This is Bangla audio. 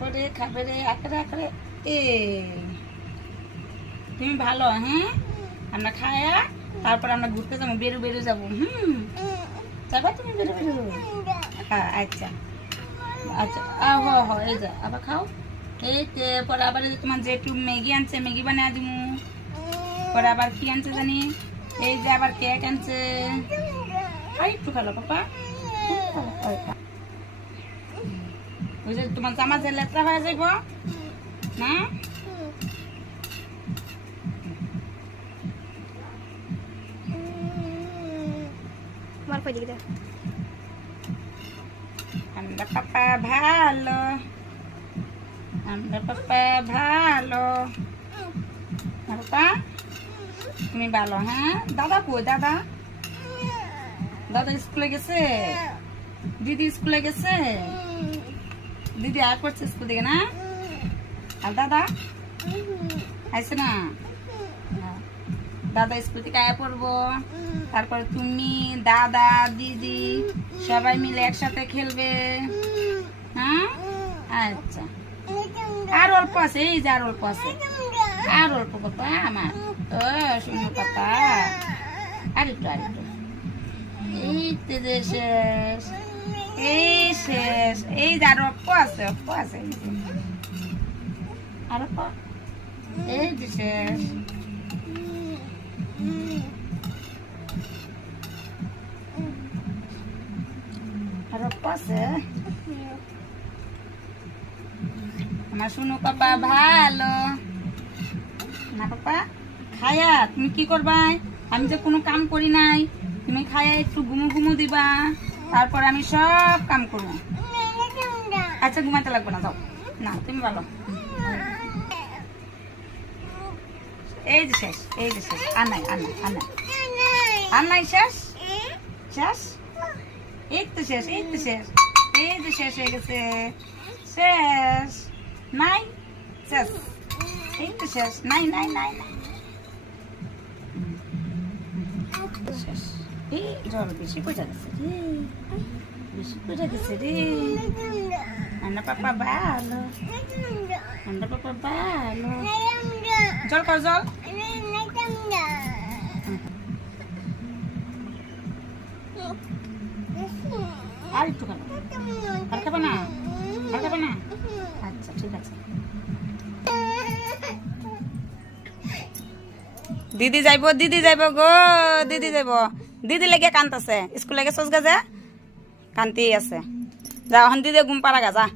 করে খাবে রে আঁকড়ে আঁকড়ে। এ তুমি ভালো, হ্যাঁ আমরা খায়া তারপর আমরা ঘুরতে যাবো, বেরু বেরু যাবো। যাবা তুমি বেরু বেরু? হ্যাঁ আচ্ছা আচ্ছা, এই যা আবার খাও। এই পরে আবার তোমার যে একটু ম্যাগি আনছে, ম্যাগি বানিয়ে দিমু। পরে আবার কি আনছে জানি, এই যে আবার কেক আনছে। আর একটু খালো পাপা, ওই যে তোমার জামা যে লেট্রা হয়ে যাইব না। আমরা পাপা ভালো, আমরা পাপা ভালো। পাপা তুমি ভালো, হ্যাঁ। দাদা কই? দাদা দাদা স্কুলে গেছে, দিদি স্কুলে গেছে, দিদি আর করছে স্কুল থেকে না। আর দাদা আইসে না, দাদা স্কুল থেকে আয়া পড়বো। তারপর তুমি দাদা দিদি সবাই মিলে একসাথে খেলবে, হ্যাঁ। আচ্ছা আর অল্প আছে, এই যে আর অল্প আছে, আর অল্প পাপা আমার। ও শুনো পাপা, আর একটু আর একটু। এই তো শেষ, এই শেষ, এই যে আর অল্প আছে, অল্প আছে, আর অল্প, এই যে শেষ। আর অল্প আছে। আমার শুনো পাপা ভালো না। পাপা খায়া তুমি কি করবা? আমি যে কোনো কাম করি নাই, তুমি খায়া একটু ঘুমু ঘুমু দিবা, তারপর আমি সব কাম করবো। আচ্ছা ঘুমাতে লাগবে না, যাও না তুমি ভালো। এই যে শেষ, এই যে শেষ, আর নাই আর নাই আর নাই আর নাই, শেষ শেষ, এই তো শেষ, এই তো শেষ, এই যে শেষ হয়ে গেছে, শেষ নাই, শেষ, এই তো শেষ, নাই নাই নাই নাই, শেষ। এই জল বেশি পড়ে গেছে রে, বেশি পড়ে গেছে রে। আমরা পাপা ভালো, আমরা পাপা ভালো। জল খাও, জল। আর একটু খাবো, আর খাবো না, আর খাবো না। আচ্ছা ঠিক আছে। দিদি যাইব, দিদি যাইব গো, দিদি যাইব, দিদি লেগে কান্তাছে, স্কুল লেগে সোজ গা, কান্তি আছে। যা এখন দিদি ঘুম পাড়া গা, যা।